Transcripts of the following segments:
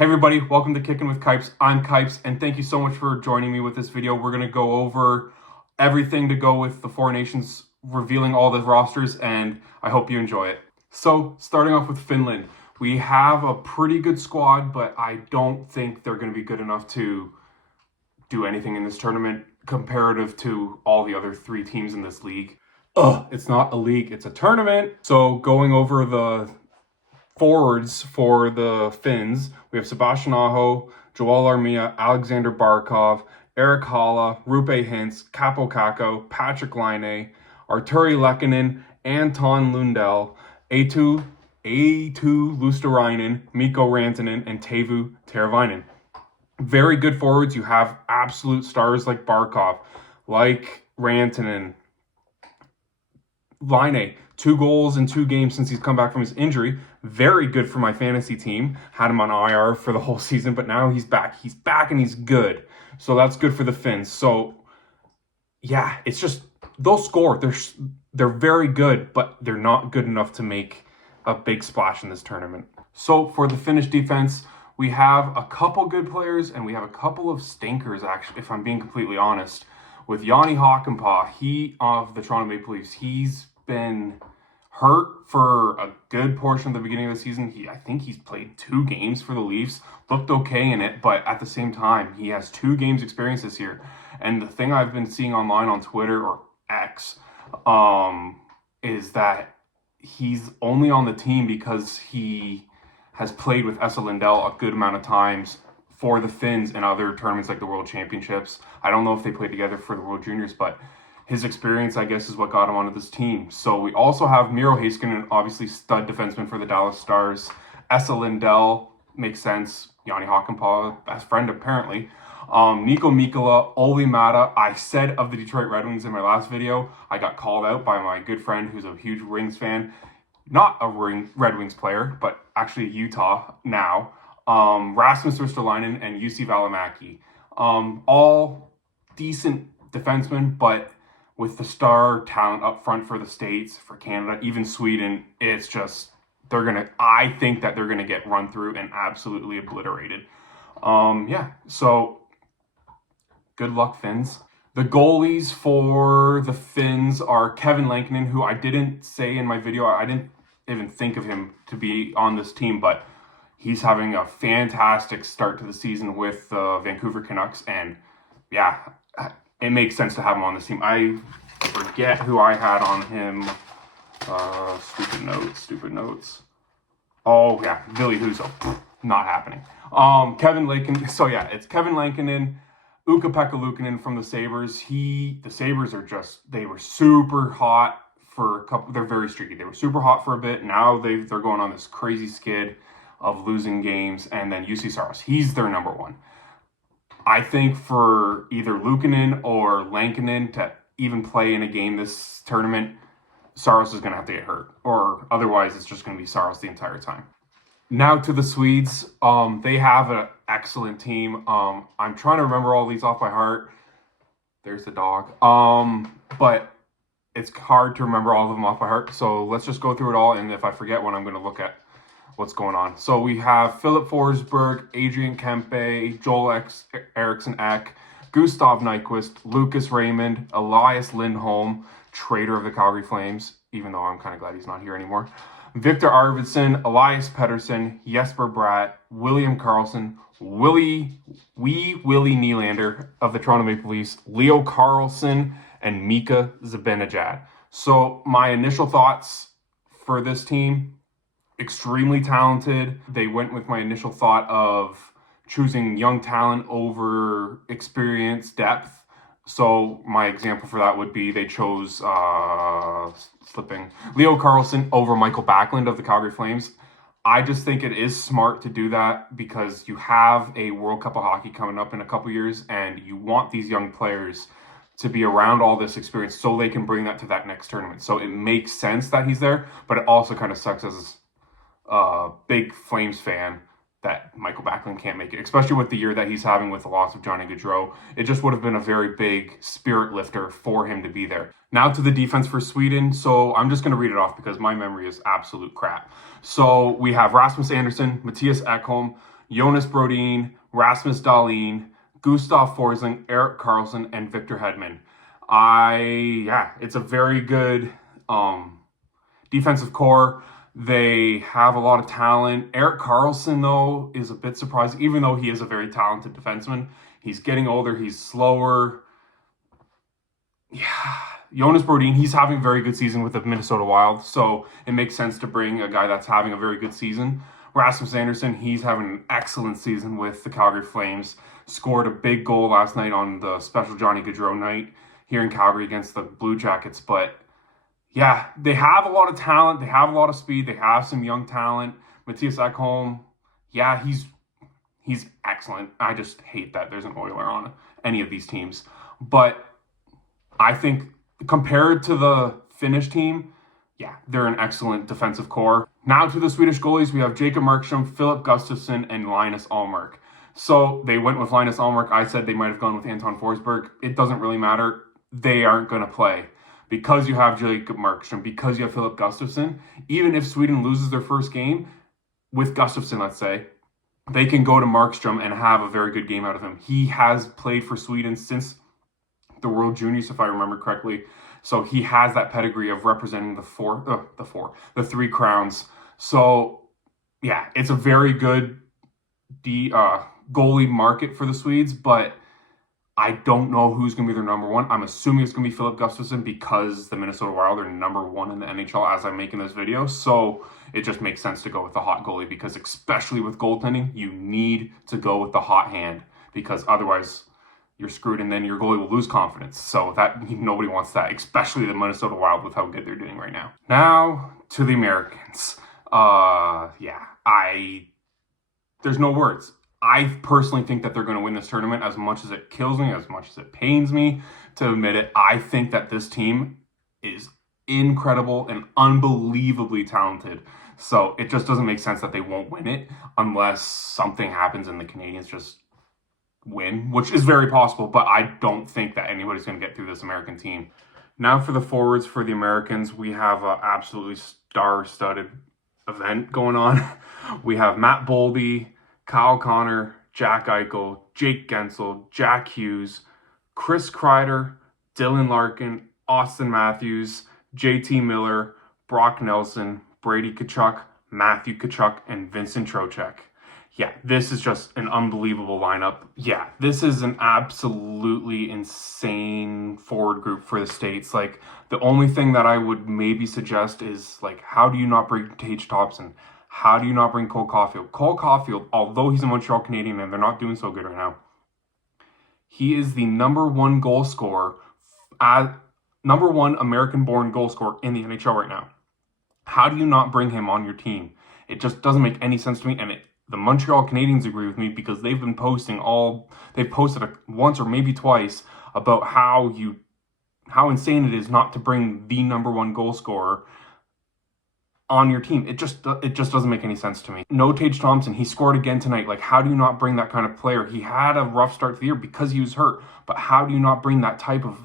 Hey everybody, welcome to Kicking with Kipes. I'm Kipes, and thank you so much for joining me with this video. We're going to go over everything to go with the Four Nations, revealing all the rosters, and I hope you enjoy it. So, starting off with Finland, we have a pretty good squad, but I don't think they're going to be good enough to do anything in this tournament comparative to all the other three teams in this league. It's not a league, it's a tournament. So, going over the forwards for the Finns, we have Sebastian Aho, Joel Armia, Alexander Barkov, Erik Haula, Roope Hintz, Capo Kakko, Patrick Laine, Arturi Lehkonen, Anton Lundell, Eetu Luostarinen, Mikko Rantanen, and Teuvo Teravainen. Very good forwards. You have absolute stars like Barkov, like Rantanen, Laine, 2 goals in 2 games since he's come back from his injury. Very good for my fantasy team. Had him on IR for the whole season, but now he's back. He's back and he's good. So that's good for the Finns. So yeah, it's just they'll score. They're very good, but they're not good enough to make a big splash in this tournament. So for the Finnish defense, we have a couple good players and we have a couple of stinkers, actually, if I'm being completely honest. With Jani Hakanpää, he of the Toronto Maple Leafs, he's been hurt for a good portion of the beginning of the season. I think he's played 2 games for the Leafs, looked okay in it, but at the same time, he has 2 games experience this year. And the thing I've been seeing online on Twitter or X is that he's only on the team because he has played with Esa Lindell a good amount of times for the Finns and other tournaments like the World Championships. I don't know if they played together for the World Juniors, but his experience, I guess, is what got him onto this team. So we also have Miro Heiskanen, obviously stud defenseman for the Dallas Stars. Esa Lindell makes sense. Jani Hakanpää, best friend apparently. Nico Mikkola, Olli Maatta. I said of the Detroit Red Wings in my last video, I got called out by my good friend who's a huge Wings fan. Not a Red Wings player, but actually Utah now. Rasmus Ristolainen and Jussi Välimäki. All decent defensemen, but with the star talent up front for the States, for Canada, even Sweden, it's just, I think that they're going to get run through and absolutely obliterated. So good luck, Finns. The goalies for the Finns are Kevin Lankinen, who I didn't say in my video. I didn't even think of him to be on this team, but he's having a fantastic start to the season with the Vancouver Canucks, and yeah, it makes sense to have him on this team. I forget who I had on him. Stupid notes. Oh yeah, Ville Husso. Not happening. Kevin Lankinen. So yeah, it's Kevin Lankinen, Ukko-Pekka Luukkonen from the Sabres. The Sabres they were super hot for a couple. They're very streaky. They were super hot for a bit. Now they're going on this crazy skid of losing games. And then Juuse Saros, he's their number one. I think for either Luukkonen or Lankinen to even play in a game this tournament, Saros is going to have to get hurt, or otherwise it's just going to be Saros the entire time. Now to the Swedes. They have an excellent team. I'm trying to remember all these off by heart. There's the dog. But it's hard to remember all of them off by heart. So let's just go through it all, and if I forget one, I'm going to look at what's going on. So we have Philip Forsberg, Adrian Kempe, Joel Eriksson Ek, Gustav Nyquist, Lucas Raymond, Elias Lindholm, traitor of the Calgary Flames, even though I'm kind of glad he's not here anymore, Victor Arvidsson, Elias Pettersson, Jesper Bratt, William Karlsson, Willie Nylander of the Toronto Maple Leafs, Leo Carlsson, and Mika Zibanejad. So my initial thoughts for this team: extremely talented. They went with my initial thought of choosing young talent over experience, depth. So my example for that would be they chose Leo Carlsson over Michael Backlund of the Calgary Flames. I just think it is smart to do that because you have a World Cup of Hockey coming up in a couple years, and you want these young players to be around all this experience so they can bring that to that next tournament. So it makes sense that he's there, but it also kind of sucks as big Flames fan that Michael Backlund can't make it, especially with the year that he's having with the loss of Johnny Gaudreau. It just would have been a very big spirit lifter for him to be there. Now to the defense for Sweden. So I'm just going to read it off because my memory is absolute crap. So we have Rasmus Andersson, Mattias Ekholm, Jonas Brodin, Rasmus Dahlin, Gustav Forsling, Erik Karlsson, and Victor Hedman. It's a very good defensive core. They have a lot of talent. Erik Karlsson, though, is a bit surprising, even though he is a very talented defenseman. He's getting older. He's slower. Yeah. Jonas Brodin, he's having a very good season with the Minnesota Wild, so it makes sense to bring a guy that's having a very good season. Rasmus Andersson, he's having an excellent season with the Calgary Flames. Scored a big goal last night on the special Johnny Gaudreau night here in Calgary against the Blue Jackets. But yeah, they have a lot of talent. They have a lot of speed. They have some young talent. Matthias Ekholm, yeah, he's excellent. I just hate that there's an Oiler on any of these teams. But I think compared to the Finnish team, yeah, they're an excellent defensive core. Now to the Swedish goalies, we have Jacob Markstrom, Filip Gustafsson, and Linus Ullmark. So they went with Linus Ullmark. I said they might have gone with Anton Forsberg. It doesn't really matter. They aren't going to play. Because you have Jacob Markstrom, because you have Filip Gustafsson, even if Sweden loses their first game with Gustafsson, let's say, they can go to Markstrom and have a very good game out of him. He has played for Sweden since the World Juniors, if I remember correctly. So he has that pedigree of representing the Three Crowns. So yeah, it's a very good goalie market for the Swedes, but I don't know who's going to be their number one. I'm assuming it's going to be Filip Gustafsson because the Minnesota Wild are number one in the NHL as I'm making this video. So it just makes sense to go with the hot goalie because especially with goaltending, you need to go with the hot hand because otherwise you're screwed and then your goalie will lose confidence. So that nobody wants that, especially the Minnesota Wild with how good they're doing right now. Now to the Americans. There's no words. I personally think that they're going to win this tournament as much as it kills me, as much as it pains me to admit it. I think that this team is incredible and unbelievably talented. So it just doesn't make sense that they won't win it unless something happens and the Canadians just win, which is very possible, but I don't think that anybody's going to get through this American team. Now for the forwards for the Americans, we have an absolutely star-studded event going on. We have Matt Boldy, Kyle Connor, Jack Eichel, Jake Gensel, Jack Hughes, Chris Kreider, Dylan Larkin, Austin Matthews, JT Miller, Brock Nelson, Brady Tkachuk, Matthew Tkachuk, and Vincent Trocheck. Yeah, this is just an unbelievable lineup. Yeah, this is an absolutely insane forward group for the States. Like, the only thing that I would maybe suggest is, like, how do you not bring Tage Thompson? How do you not bring Cole Caulfield? Cole Caulfield, although he's a Montreal Canadian and they're not doing so good right now, he is the number one goal scorer, number one American-born goal scorer in the NHL right now. How do you not bring him on your team? It just doesn't make any sense to me, and the Montreal Canadiens agree with me because they've been posting they've posted once or maybe twice about how insane it is not to bring the number one goal scorer on your team. It just doesn't make any sense to me. No Tage Thompson, he scored again tonight. Like, how do you not bring that kind of player? He had a rough start to the year because he was hurt, but how do you not bring that type of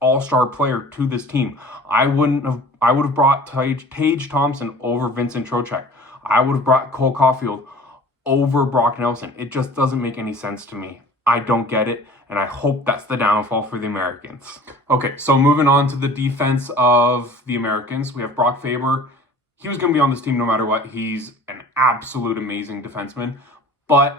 all-star player to this team? I would have brought Tage Thompson over Vincent Trocheck. I would have brought Cole Caulfield over Brock Nelson. It just doesn't make any sense to me. I don't get it, and I hope that's the downfall for the Americans. Okay, so moving on to the defense of the Americans, we have Brock Faber. He was going to be on this team no matter what. He's an absolute amazing defenseman, but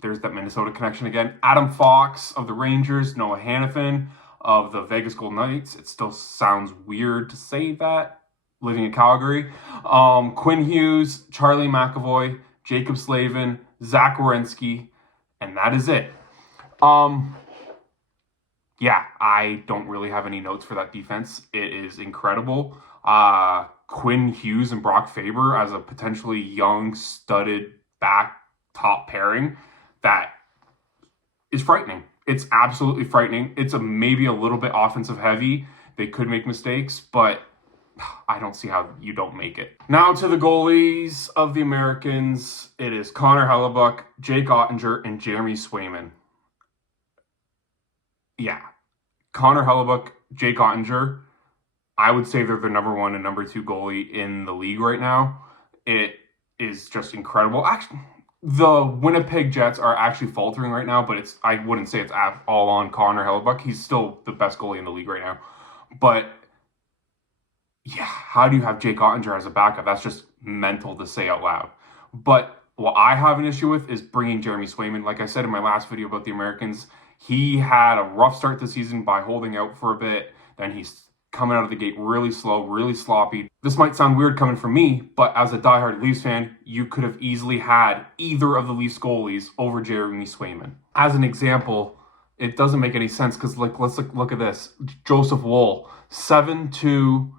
there's that Minnesota connection again. Adam Fox of the Rangers, Noah Hannafin of the Vegas Golden Knights. It still sounds weird to say that, living in Calgary. Quinn Hughes, Charlie McAvoy, Jacob Slavin, Zach Werenski, and that is it. I don't really have any notes for that defense. It is incredible. Quinn Hughes and Brock Faber as a potentially young, studded back top pairing, that is frightening. It's absolutely frightening. It's maybe a little bit offensive heavy. They could make mistakes, but I don't see how you don't make it. Now to the goalies of the Americans. It is Connor Hellebuyck, Jake Ottinger, and Jeremy Swayman. Yeah. Connor Hellebuyck, Jake Ottinger, I would say they're the number one and number two goalie in the league right now. It is just incredible. Actually, The Winnipeg Jets are actually faltering right now, but I wouldn't say it's all on Connor Hellebuyck. He's still the best goalie in the league right now. But yeah, how do you have Jake Ottinger as a backup? That's just mental to say out loud. But what I have an issue with is bringing Jeremy Swayman. Like I said in my last video about the Americans, he had a rough start to the season by holding out for a bit. Then he's coming out of the gate really slow, really sloppy. This might sound weird coming from me, but as a diehard Leafs fan, you could have easily had either of the Leafs goalies over Jeremy Swayman. As an example, it doesn't make any sense because let's look at this. Joseph Woll, 7-2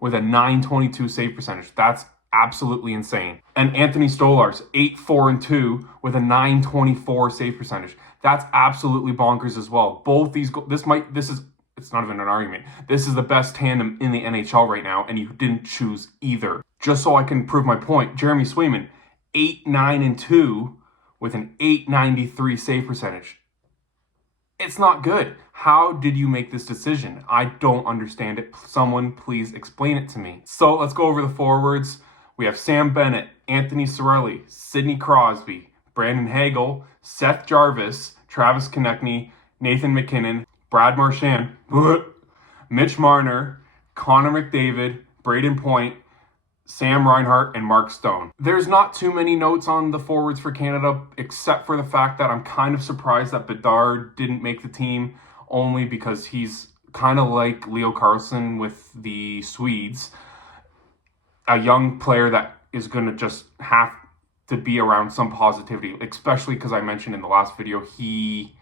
with a .922 save percentage. That's absolutely insane. And Anthony Stolarz, 8-4-2 with a .924 save percentage. That's absolutely bonkers as well. Both these, it's not even an argument. This is the best tandem in the NHL right now, and you didn't choose either. Just so I can prove my point, Jeremy Swayman, 8-9-2 with an .893 save percentage. It's not good. How did you make this decision? I don't understand it. Someone please explain it to me. So let's go over the forwards. We have Sam Bennett, Anthony Cirelli, Sidney Crosby, Brandon Hagel, Seth Jarvis, Travis Konecny, Nathan MacKinnon, Brad Marchand, Mitch Marner, Connor McDavid, Braden Point, Sam Reinhart, and Mark Stone. There's not too many notes on the forwards for Canada, except for the fact that I'm kind of surprised that Bedard didn't make the team, only because he's kind of like Leo Carlsson with the Swedes, a young player that is going to just have to be around some positivity, especially because I mentioned in the last video, he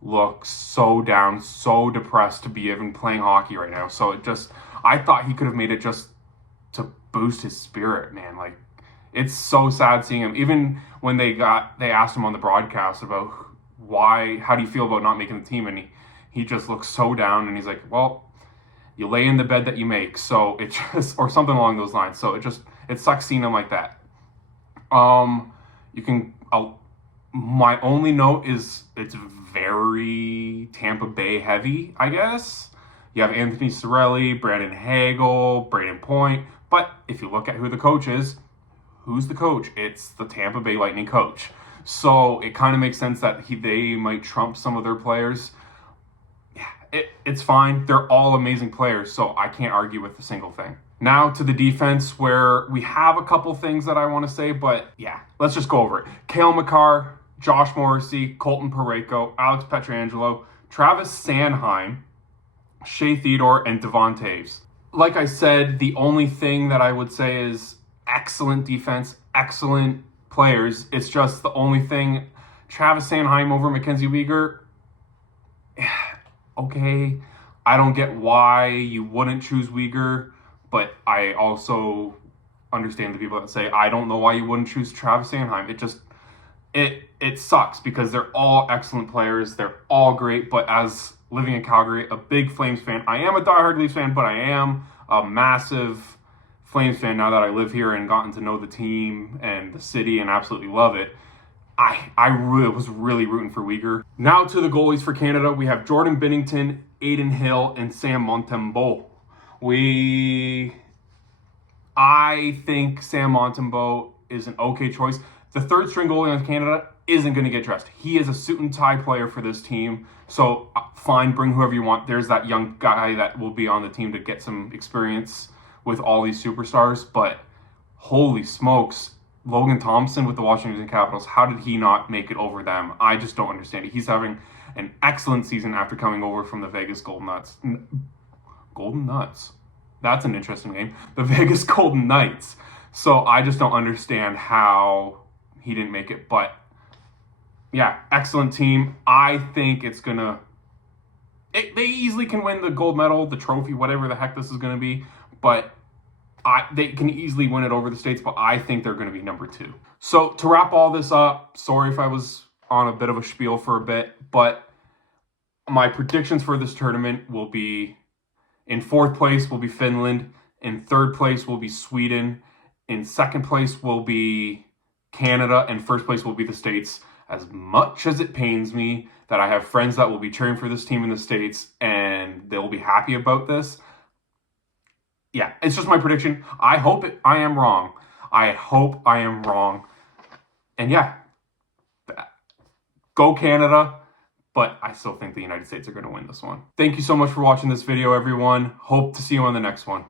looks so down, so depressed to be even playing hockey right now. So I thought he could have made it just to boost his spirit, man. Like, it's so sad seeing him. Even when they asked him on the broadcast about how do you feel about not making the team, and he just looks so down, and he's like, well, you lay in the bed that you make. So it just, or something along those lines. So it sucks seeing him like that. My only note is it's very Tampa Bay heavy, I guess. You have Anthony Cirelli, Brandon Hagel, Braden Point. But if you look at who the coach is, who's the coach? It's the Tampa Bay Lightning coach. So it kind of makes sense that they might trump some of their players. Yeah, it's fine. They're all amazing players, so I can't argue with a single thing. Now to the defense, where we have a couple things that I want to say, but yeah, let's just go over it. Cale Makar, Josh Morrissey, Colton Parayko, Alex Pietrangelo, Travis Sanheim, Shea Theodore, and Devon Toews. Like I said, the only thing that I would say is excellent defense, excellent players. It's just the only thing, Travis Sanheim over Mackenzie Weegar, okay, I don't get why you wouldn't choose Weegar, but I also understand the people that say, I don't know why you wouldn't choose Travis Sanheim. It sucks because they're all excellent players. They're all great, but as living in Calgary, a big Flames fan, I am a diehard Leafs fan, but I am a massive Flames fan now that I live here and gotten to know the team and the city and absolutely love it. I was really rooting for Weegar. Now to the goalies for Canada, we have Jordan Binnington, Adin Hill, and Sam Montembeault. I think Sam Montembeault is an okay choice. The third string goalie on Canada isn't going to get dressed. He is a suit and tie player for this team. So fine, bring whoever you want. There's that young guy that will be on the team to get some experience with all these superstars. But holy smokes, Logan Thompson with the Washington Capitals, how did he not make it over them? I just don't understand it. He's having an excellent season after coming over from the Vegas Golden Knights. Golden Knights. That's an interesting name. The Vegas Golden Knights. So I just don't understand how he didn't make it. But yeah, excellent team. I think it's going to... They easily can win the gold medal, the trophy, whatever the heck this is going to be. But they can easily win it over the States, but I think they're going to be number 2. So to wrap all this up, sorry if I was on a bit of a spiel for a bit, but my predictions for this tournament will be: in 4th place will be Finland, in 3rd place will be Sweden, in 2nd place will be Canada, and 1st place will be the States. As much as it pains me that I have friends that will be cheering for this team in the States and they'll be happy about this, yeah, it's just my prediction. I hope I am wrong. I hope I am wrong. And yeah, go Canada. But I still think the United States are going to win this one. Thank you so much for watching this video, everyone. Hope to see you on the next one.